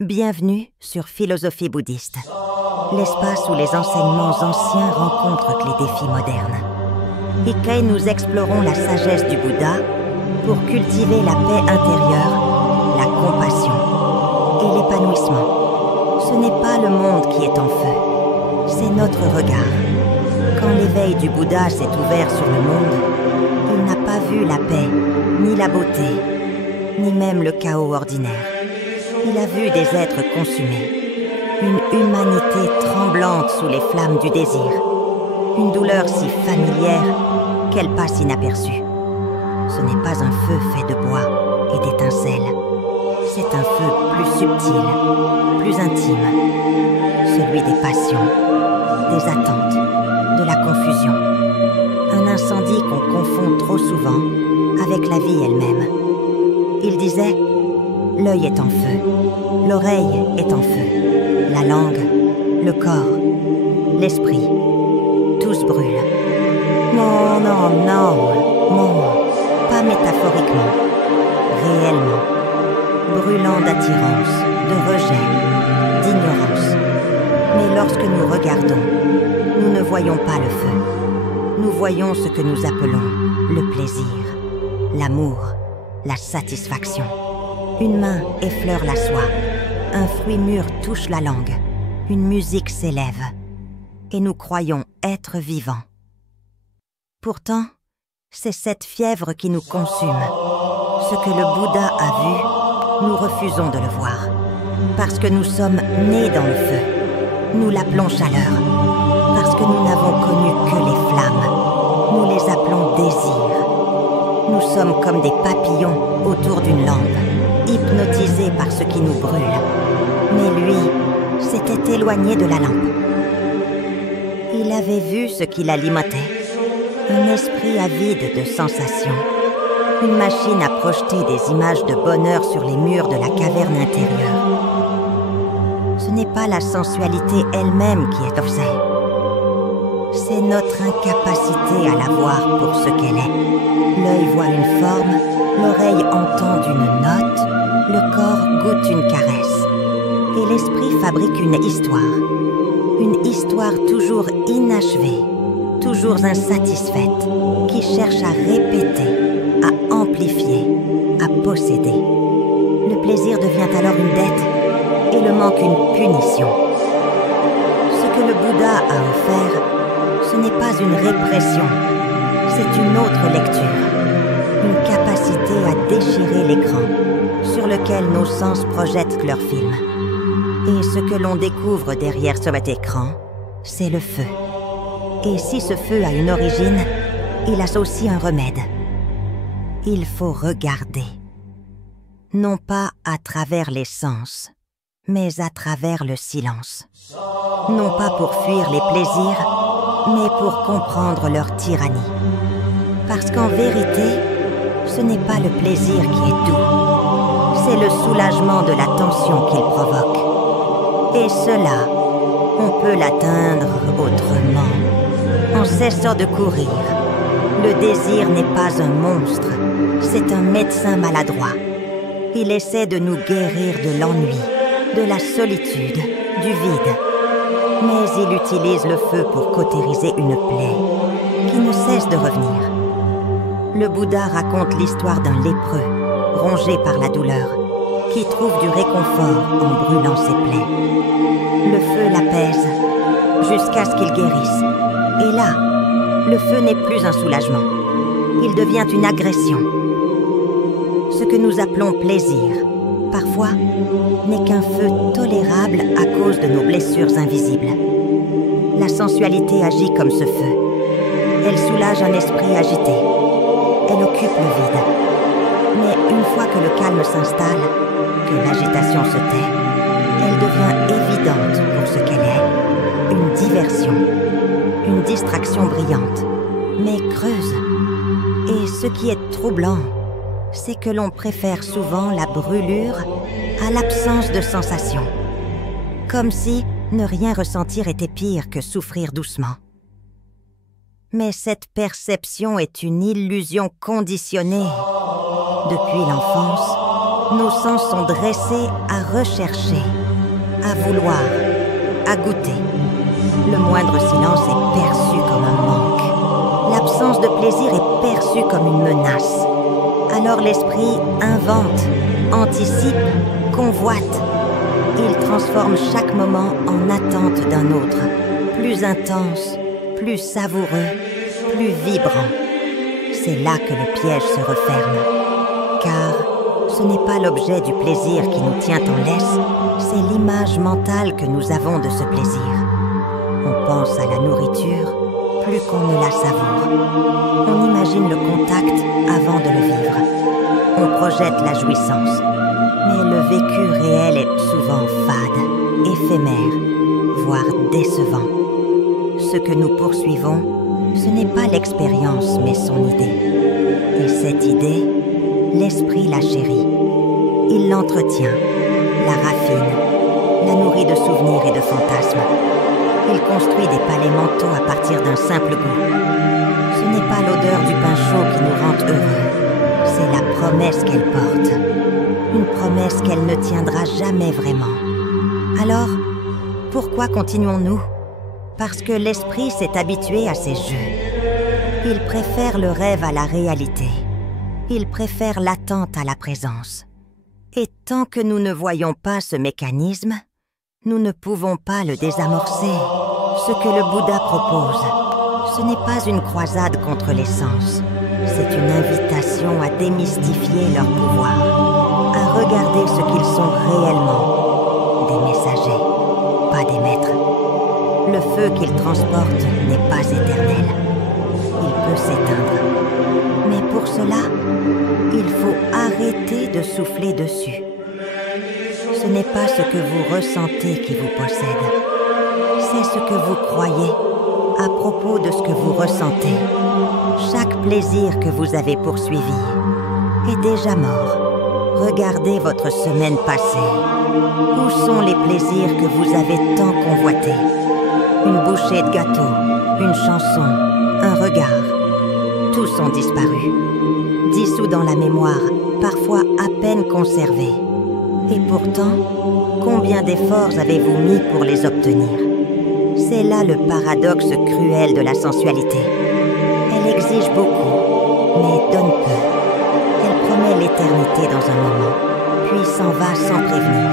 Bienvenue sur Philosophie bouddhiste, l'espace où les enseignements anciens rencontrent les défis modernes. Ikai, nous explorons la sagesse du Bouddha pour cultiver la paix intérieure, la compassion et l'épanouissement. Ce n'est pas le monde qui est en feu, c'est notre regard. Quand l'éveil du Bouddha s'est ouvert sur le monde, il n'a pas vu la paix, ni la beauté, ni même le chaos ordinaire. Il a vu des êtres consumés, une humanité tremblante sous les flammes du désir, une douleur si familière qu'elle passe inaperçue. Ce n'est pas un feu fait de bois et d'étincelles, c'est un feu plus subtil, plus intime, celui des passions, des attentes, de la confusion. Un incendie qu'on confond trop souvent avec la vie elle-même. Il disait: l'œil est en feu, l'oreille est en feu, la langue, le corps, l'esprit, tous brûlent. Non, pas métaphoriquement, réellement, brûlant d'attirance, de rejet, d'ignorance. Mais lorsque nous regardons, nous ne voyons pas le feu. Nous voyons ce que nous appelons le plaisir, l'amour, la satisfaction. Une main effleure la soie, un fruit mûr touche la langue, une musique s'élève, et nous croyons être vivants. Pourtant, c'est cette fièvre qui nous consume. Ce que le Bouddha a vu, nous refusons de le voir, parce que nous sommes nés dans le feu. Nous l'appelons chaleur, parce que nous n'avons connu que les flammes. Nous les appelons désir. Nous sommes comme des papillons autour d'une lampe, hypnotisé par ce qui nous brûle. Mais lui s'était éloigné de la lampe. Il avait vu ce qui l'alimentait. Un esprit avide de sensations. Une machine à projeter des images de bonheur sur les murs de la caverne intérieure. Ce n'est pas la sensualité elle-même qui est obscène. C'est notre incapacité à la voir pour ce qu'elle est. L'œil voit une forme, l'oreille entend une note, le corps goûte une caresse. Et l'esprit fabrique une histoire toujours inachevée, toujours insatisfaite, qui cherche à répéter, à amplifier, à posséder. Le plaisir devient alors une dette et le manque une punition. Ce que le Bouddha a offert, ce n'est pas une répression, c'est une autre lecture, une capacité à déchirer l'écran sur lequel nos sens projettent leurs films. Et ce que l'on découvre derrière cet écran, c'est le feu. Et si ce feu a une origine, il a aussi un remède. Il faut regarder. Non pas à travers les sens, mais à travers le silence. Non pas pour fuir les plaisirs, mais pour comprendre leur tyrannie. Parce qu'en vérité, ce n'est pas le plaisir qui est doux, c'est le soulagement de la tension qu'il provoque. Et cela, on peut l'atteindre autrement, en cessant de courir. Le désir n'est pas un monstre, c'est un médecin maladroit. Il essaie de nous guérir de l'ennui, de la solitude, du vide. Mais il utilise le feu pour cautériser une plaie qui ne cesse de revenir. Le Bouddha raconte l'histoire d'un lépreux, rongé par la douleur, qui trouve du réconfort en brûlant ses plaies. Le feu l'apaise, jusqu'à ce qu'il guérisse. Et là, le feu n'est plus un soulagement. Il devient une agression. Ce que nous appelons plaisir, parfois, n'est qu'un feu tolérable à cause de nos blessures invisibles. La sensualité agit comme ce feu. Elle soulage un esprit agité. Elle occupe le vide. Mais une fois que le calme s'installe, que l'agitation se tait, elle devient évidente pour ce qu'elle est. Une diversion. Une distraction brillante, mais creuse. Et ce qui est troublant, c'est que l'on préfère souvent la brûlure à l'absence de sensation. Comme si ne rien ressentir était pire que souffrir doucement. Mais cette perception est une illusion conditionnée depuis l'enfance Nos sens sont dressés à rechercher, à vouloir, à goûter. Le moindre silence est perçu comme un manque. L'absence de plaisir est perçue comme une menace. Alors l'esprit invente, anticipe, convoite. Il transforme chaque moment en attente d'un autre, plus intense, plus savoureux, plus vibrant. C'est là que le piège se referme. Car ce n'est pas l'objet du plaisir qui nous tient en laisse, c'est l'image mentale que nous avons de ce plaisir. On pense à la nourriture plus qu'on ne la savoure. On imagine le contact avant de le vivre. On projette la jouissance. Mais le vécu réel est souvent fade, éphémère, voire décevant. Ce que nous poursuivons, ce n'est pas l'expérience, mais son idée. Et cette idée, l'esprit la chérit. Il l'entretient, la raffine, la nourrit de souvenirs et de fantasmes. Il construit des palais mentaux à partir d'un simple goût. Ce n'est pas l'odeur du pain chaud qui nous rend heureux, c'est la promesse qu'elle porte. Une promesse qu'elle ne tiendra jamais vraiment. Alors, pourquoi continuons-nous? Parce que l'esprit s'est habitué à ces jeux. Il préfère le rêve à la réalité. Il préfère l'attente à la présence. Et tant que nous ne voyons pas ce mécanisme, nous ne pouvons pas le désamorcer. Ce que le Bouddha propose, ce n'est pas une croisade contre les sens. C'est une invitation à démystifier leur pouvoir, à regarder ce qu'ils sont réellement, des messagers, pas des maîtres. Le feu qu'ils transportent n'est pas éternel. Il peut s'éteindre. Mais pour cela, il faut arrêter de souffler dessus. Ce n'est pas ce que vous ressentez qui vous possède. C'est ce que vous croyez à propos de ce que vous ressentez. Chaque plaisir que vous avez poursuivi est déjà mort. Regardez votre semaine passée. Où sont les plaisirs que vous avez tant convoités? Une bouchée de gâteau, une chanson, un regard. Tous ont disparu. Dissous dans la mémoire, parfois à peine conservés. Et pourtant, combien d'efforts avez-vous mis pour les obtenir? C'est là le paradoxe cruel de la sensualité. Elle exige beaucoup, mais donne peu. Elle promet l'éternité dans un moment, puis s'en va sans prévenir.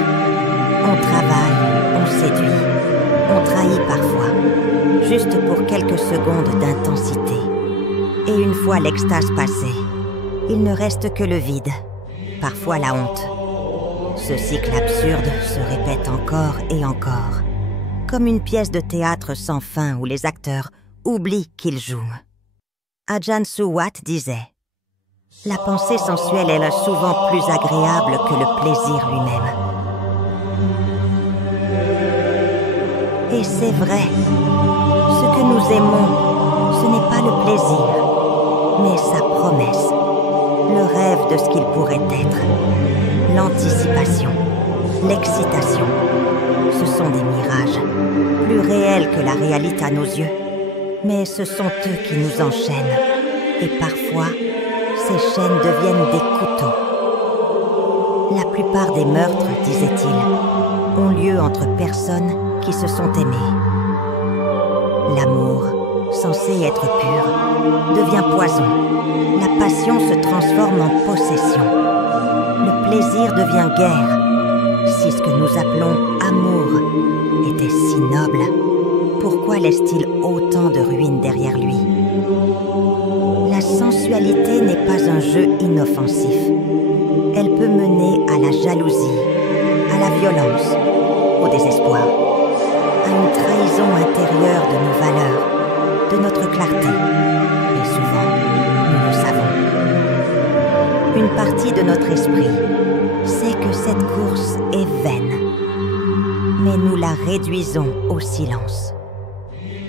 On travaille, on séduit, on trahit parfois, juste pour quelques secondes d'intensité. Et une fois l'extase passée, il ne reste que le vide, parfois la honte. Ce cycle absurde se répète encore et encore, comme une pièce de théâtre sans fin où les acteurs oublient qu'ils jouent. Ajahn Suwat disait « La pensée sensuelle est souvent plus agréable que le plaisir lui-même. » Et c'est vrai, ce que nous aimons, ce n'est pas le plaisir, mais sa promesse, le rêve de ce qu'il pourrait être. L'anticipation, l'excitation, ce sont des mirages, plus réels que la réalité à nos yeux. Mais ce sont eux qui nous enchaînent. Et parfois, ces chaînes deviennent des couteaux. La plupart des meurtres, disait-il, ont lieu entre personnes qui se sont aimées. L'amour, censé être pur, devient poison. La passion se transforme en possession. Le plaisir devient guerre. Si ce que nous appelons amour était si noble, pourquoi laisse-t-il autant de ruines derrière lui? La sensualité n'est pas un jeu inoffensif. Elle peut mener à la jalousie, à la violence, au désespoir, à une trahison intérieure de nos valeurs, de notre clarté. Et souvent, nous le savons. Une partie de notre esprit sait que cette course est vaine, mais nous la réduisons au silence.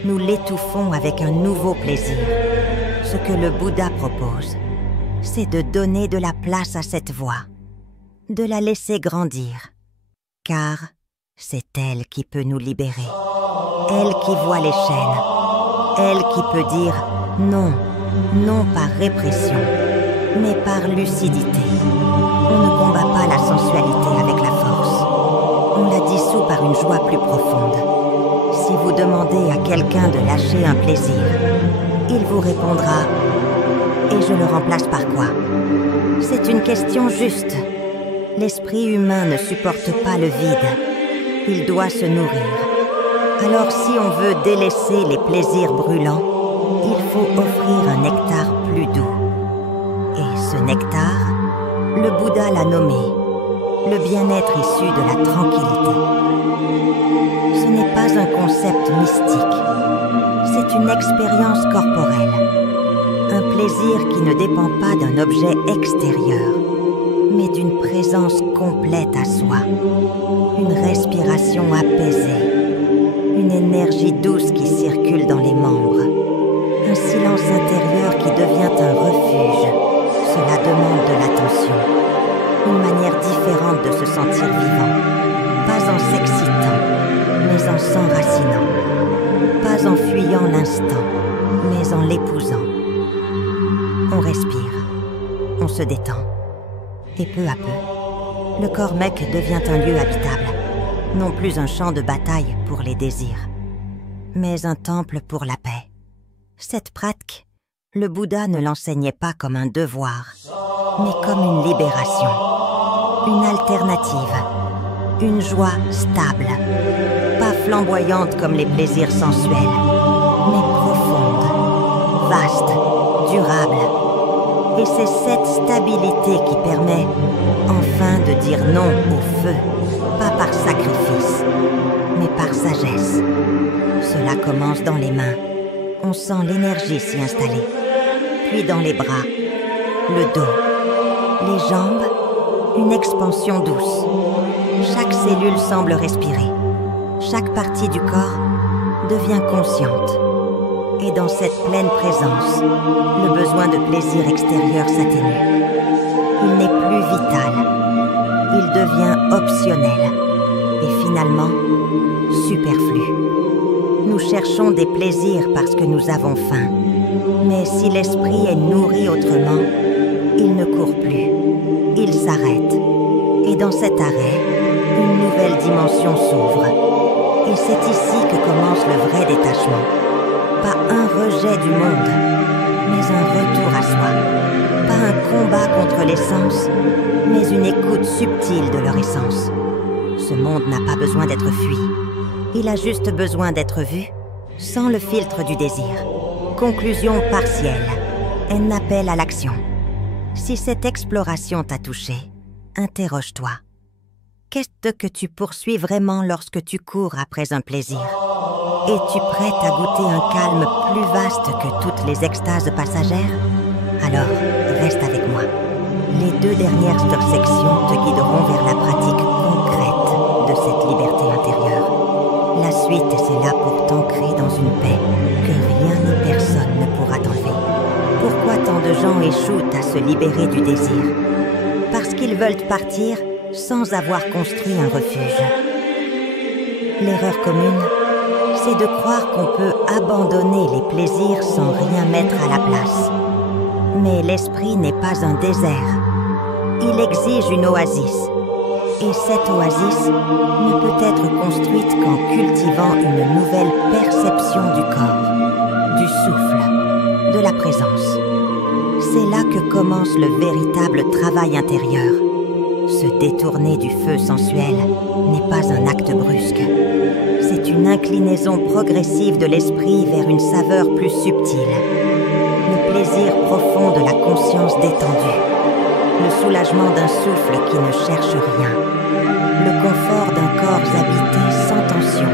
Nous l'étouffons avec un nouveau plaisir. Ce que le Bouddha propose, c'est de donner de la place à cette voix, de la laisser grandir, car c'est elle qui peut nous libérer, elle qui voit les chaînes, elle qui peut dire non, non par répression, mais par lucidité. On ne combat pas la sensualité avec la force. On la dissout par une joie plus profonde. Si vous demandez à quelqu'un de lâcher un plaisir, il vous répondra « Et je le remplace par quoi ?» C'est une question juste. L'esprit humain ne supporte pas le vide. Il doit se nourrir. Alors si on veut délaisser les plaisirs brûlants, il faut offrir un nectar plus doux. Et ce nectar, le Bouddha l'a nommé le bien-être issu de la tranquillité. Ce n'est pas un concept mystique, c'est une expérience corporelle. Un plaisir qui ne dépend pas d'un objet extérieur, mais d'une présence complète à soi. Une respiration apaisée, une énergie douce qui circule dans les membres, un silence intérieur qui devient un refuge. Cela demande de l'attention, une manière différente de se sentir vivant, pas en s'excitant, mais en s'enracinant, pas en fuyant l'instant, mais en l'épousant. On respire, on se détend, et peu à peu, le corps mec devient un lieu habitable, non plus un champ de bataille pour les désirs, mais un temple pour la paix. Cette pratique, le Bouddha ne l'enseignait pas comme un devoir, mais comme une libération, une alternative, une joie stable, pas flamboyante comme les plaisirs sensuels, mais profonde, vaste, durable. Et c'est cette stabilité qui permet enfin de dire non au feu, pas par sacrifice, mais par sagesse. Cela commence dans les mains. On sent l'énergie s'y installer. Puis dans les bras, le dos, les jambes, une expansion douce. Chaque cellule semble respirer. Chaque partie du corps devient consciente. Et dans cette pleine présence, le besoin de plaisir extérieur s'atténue. Il n'est plus vital. Il devient optionnel. Et finalement, superflu. Nous cherchons des plaisirs parce que nous avons faim. Mais si l'esprit est nourri autrement, il ne court plus. Il s'arrête. Et dans cet arrêt, une nouvelle dimension s'ouvre. Et c'est ici que commence le vrai détachement. Pas un rejet du monde, mais un retour à soi. Pas un combat contre les sens, mais une écoute subtile de leur essence. Ce monde n'a pas besoin d'être fui. Il a juste besoin d'être vu, sans le filtre du désir. Conclusion partielle. Un appel à l'action. Si cette exploration t'a touché, interroge-toi. Qu'est-ce que tu poursuis vraiment lorsque tu cours après un plaisir? Es-tu prête à goûter un calme plus vaste que toutes les extases passagères? Alors, reste avec moi. Les 2 dernières sections te guideront vers la pratique concrète de cette liberté intérieure. La suite, c'est là pour t'ancrer dans une paix que rien ni personne ne pourra t'enlever. Pourquoi tant de gens échouent à se libérer du désir? Parce qu'ils veulent partir sans avoir construit un refuge. L'erreur commune, c'est de croire qu'on peut abandonner les plaisirs sans rien mettre à la place. Mais l'esprit n'est pas un désert. Il exige une oasis. Et cette oasis ne peut être construite qu'en cultivant une nouvelle perception du corps, du souffle, de la présence. C'est là que commence le véritable travail intérieur. Se détourner du feu sensuel n'est pas un acte brusque. C'est une inclinaison progressive de l'esprit vers une saveur plus subtile. Le plaisir profond de la conscience détendue. Le soulagement d'un souffle qui ne cherche rien. Le confort d'un corps habité sans tension.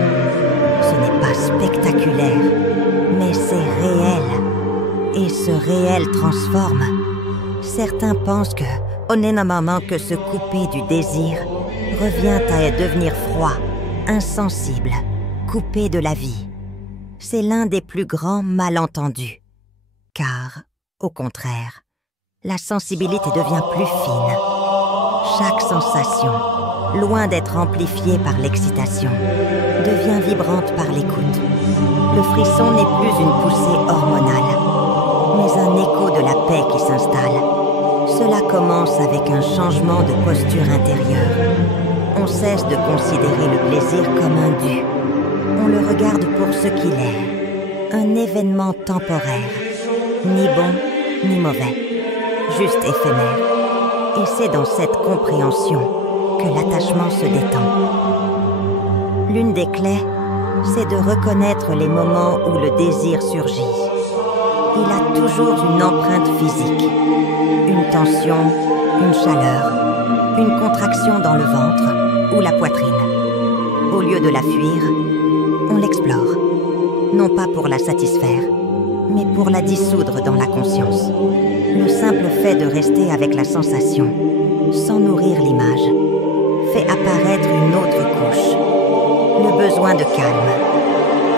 Ce n'est pas spectaculaire, mais c'est réel. Et ce réel transforme. Certains pensent que, honnêtement, que se couper du désir revient à devenir froid, insensible, coupé de la vie. C'est l'un des plus grands malentendus. Car, au contraire, la sensibilité devient plus fine. Chaque sensation, loin d'être amplifiée par l'excitation, devient vibrante par l'écoute. Le frisson n'est plus une poussée hormonale, mais un écho de la paix qui s'installe. Cela commence avec un changement de posture intérieure. On cesse de considérer le plaisir comme un dû. On le regarde pour ce qu'il est, un événement temporaire, ni bon ni mauvais, juste éphémère. Et c'est dans cette compréhension que l'attachement se détend. L'une des clés, c'est de reconnaître les moments où le désir surgit. Il a toujours une empreinte physique, une tension, une chaleur, une contraction dans le ventre ou la poitrine. Au lieu de la fuir, on l'explore, non pas pour la satisfaire, mais pour la dissoudre dans la conscience. Le simple fait de rester avec la sensation, sans nourrir l'image, fait apparaître une autre couche, le besoin de calme.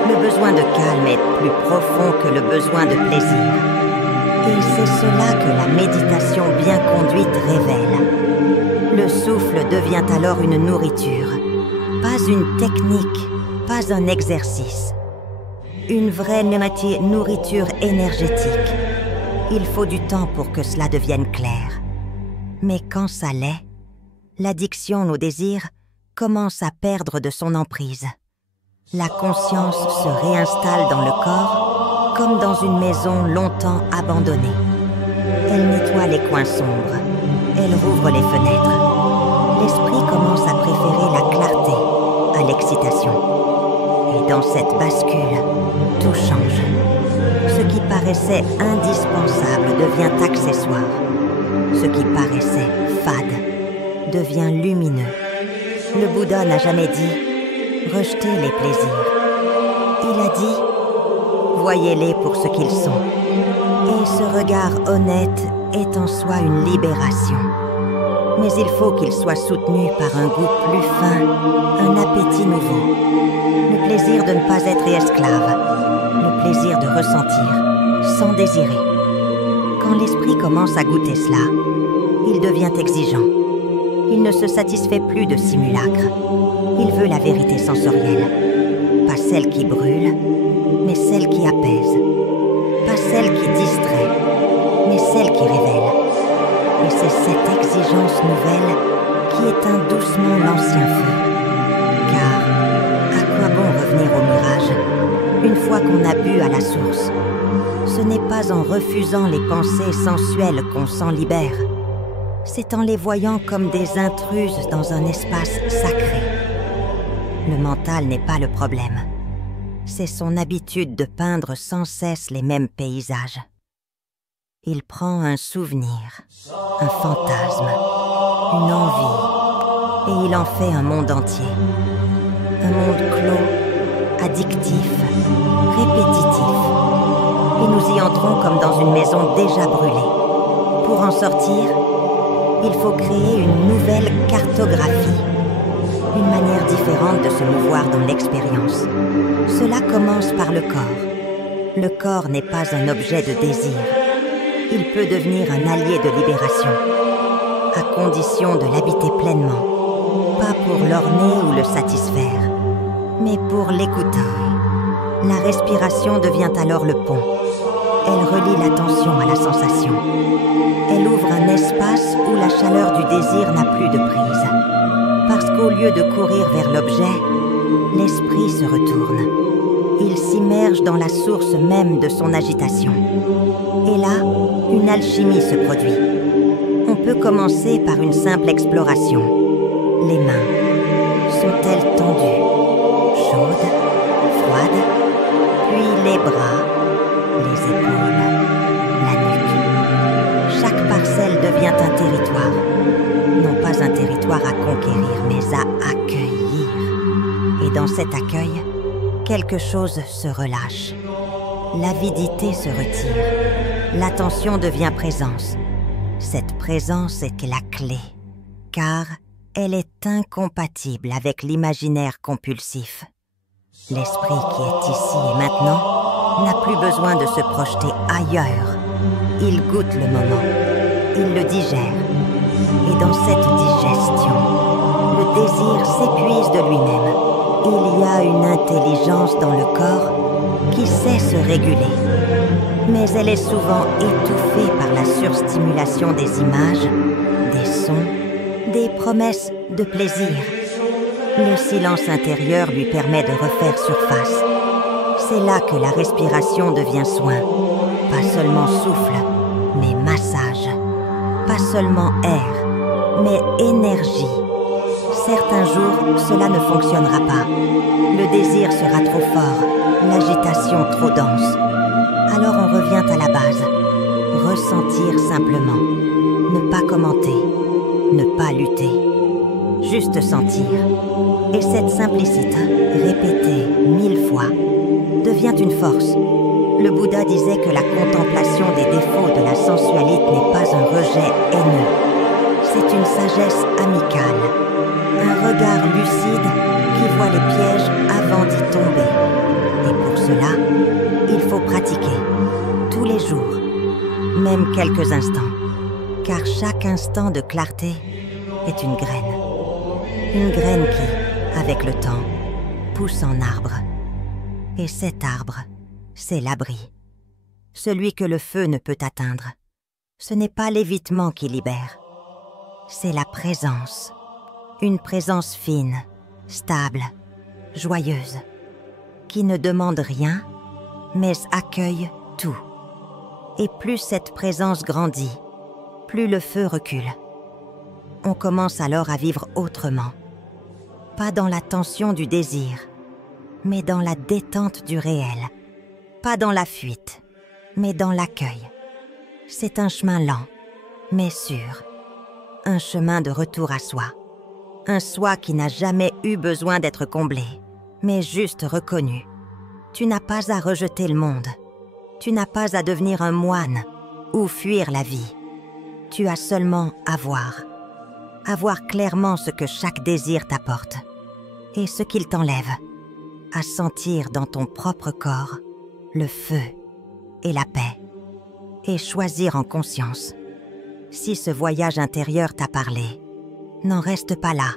Le besoin de calme est plus profond que le besoin de plaisir. Et c'est cela que la méditation bien conduite révèle. Le souffle devient alors une nourriture, pas une technique, pas un exercice. Une vraie nourriture énergétique. Il faut du temps pour que cela devienne clair. Mais quand ça l'est, l'addiction au désir commence à perdre de son emprise. La conscience se réinstalle dans le corps comme dans une maison longtemps abandonnée. Elle nettoie les coins sombres, elle rouvre les fenêtres. L'esprit commence à préférer la clarté à l'excitation. Et dans cette bascule, tout change. Ce qui paraissait indispensable devient accessoire. Ce qui paraissait fade devient lumineux. Le Bouddha n'a jamais dit « rejetez les plaisirs ». Il a dit « voyez-les pour ce qu'ils sont ». Et ce regard honnête est en soi une libération. Mais il faut qu'il soit soutenu par un goût plus fin, un appétit nouveau. Le plaisir de ne pas être esclave, le plaisir de ressentir, sans désirer. Quand l'esprit commence à goûter cela, il devient exigeant. Il ne se satisfait plus de simulacres. Il veut la vérité sensorielle. Pas celle qui brûle, mais celle qui apaise. Pas celle qui distrait, mais celle qui révèle. Et c'est cette exigence nouvelle qui éteint doucement l'ancien feu. Car, à quoi bon revenir au mirage, une fois qu'on a bu à la source? Ce n'est pas en refusant les pensées sensuelles qu'on s'en libère. C'est en les voyant comme des intruses dans un espace sacré. Le mental n'est pas le problème. C'est son habitude de peindre sans cesse les mêmes paysages. Il prend un souvenir, un fantasme, une envie, et il en fait un monde entier. Un monde clos, addictif, répétitif. Et nous y entrons comme dans une maison déjà brûlée. Pour en sortir, il faut créer une nouvelle cartographie, une manière différente de se mouvoir dans l'expérience. Cela commence par le corps. Le corps n'est pas un objet de désir. Il peut devenir un allié de libération, à condition de l'habiter pleinement, pas pour l'orner ou le satisfaire, mais pour l'écouter. La respiration devient alors le pont. Elle relie l'attention à la sensation. Elle ouvre un espace où la chaleur du désir n'a plus de prise. Parce qu'au lieu de courir vers l'objet, l'esprit se retourne. Il s'immerge dans la source même de son agitation. Et là, une alchimie se produit. On peut commencer par une simple exploration. Les mains. Sont-elles tendues? Chaudes? Froides? Puis les bras, les épaules, la nuque. Chaque parcelle devient un territoire. Non pas un territoire à conquérir, mais à accueillir. Et dans cet accueil, quelque chose se relâche. L'avidité se retire. L'attention devient présence. Cette présence est la clé, car elle est incompatible avec l'imaginaire compulsif. L'esprit qui est ici et maintenant n'a plus besoin de se projeter ailleurs. Il goûte le moment, il le digère. Et dans cette digestion, le désir s'épuise de lui-même. Il y a une intelligence dans le corps qui sait se réguler. mais elle est souvent étouffée par la surstimulation des images, des sons, des promesses de plaisir. Le silence intérieur lui permet de refaire surface. C'est là que la respiration devient soin. Pas seulement souffle, mais massage. Pas seulement air, mais énergie. Certains jours, cela ne fonctionnera pas. Le désir sera trop fort, l'agitation trop dense. Alors on revient à la base. Ressentir simplement. Ne pas commenter. Ne pas lutter. Juste sentir. Et cette simplicité, répétée 1000 fois, devient une force. Le Bouddha disait que la contemplation des défauts de la sensualité n'est pas un rejet haineux. C'est une sagesse amicale. Un regard lucide qui voit les pièges avant d'y tomber. Et pour cela, il faut pratiquer. Tous les jours. Même quelques instants. Car chaque instant de clarté est une graine. Une graine qui, avec le temps, pousse en arbre. Et cet arbre, c'est l'abri. Celui que le feu ne peut atteindre. Ce n'est pas l'évitement qui libère. C'est la présence. Une présence fine, stable, joyeuse, qui ne demande rien, mais accueille tout. Et plus cette présence grandit, plus le feu recule. On commence alors à vivre autrement. Pas dans la tension du désir, mais dans la détente du réel. Pas dans la fuite, mais dans l'accueil. C'est un chemin lent, mais sûr. Un chemin de retour à soi. Un soi qui n'a jamais eu besoin d'être comblé, mais juste reconnu. Tu n'as pas à rejeter le monde. Tu n'as pas à devenir un moine ou fuir la vie. Tu as seulement à voir. À voir clairement ce que chaque désir t'apporte et ce qu'il t'enlève. À sentir dans ton propre corps le feu et la paix. Et choisir en conscience. Si ce voyage intérieur t'a parlé, n'en reste pas là.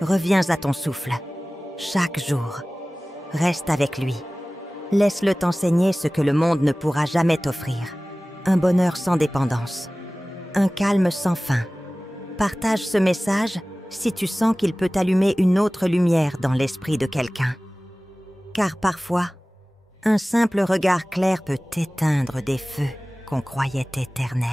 Reviens à ton souffle. Chaque jour. Reste avec lui. Laisse-le t'enseigner ce que le monde ne pourra jamais t'offrir. Un bonheur sans dépendance. Un calme sans fin. Partage ce message si tu sens qu'il peut allumer une autre lumière dans l'esprit de quelqu'un. Car parfois, un simple regard clair peut éteindre des feux qu'on croyait éternels.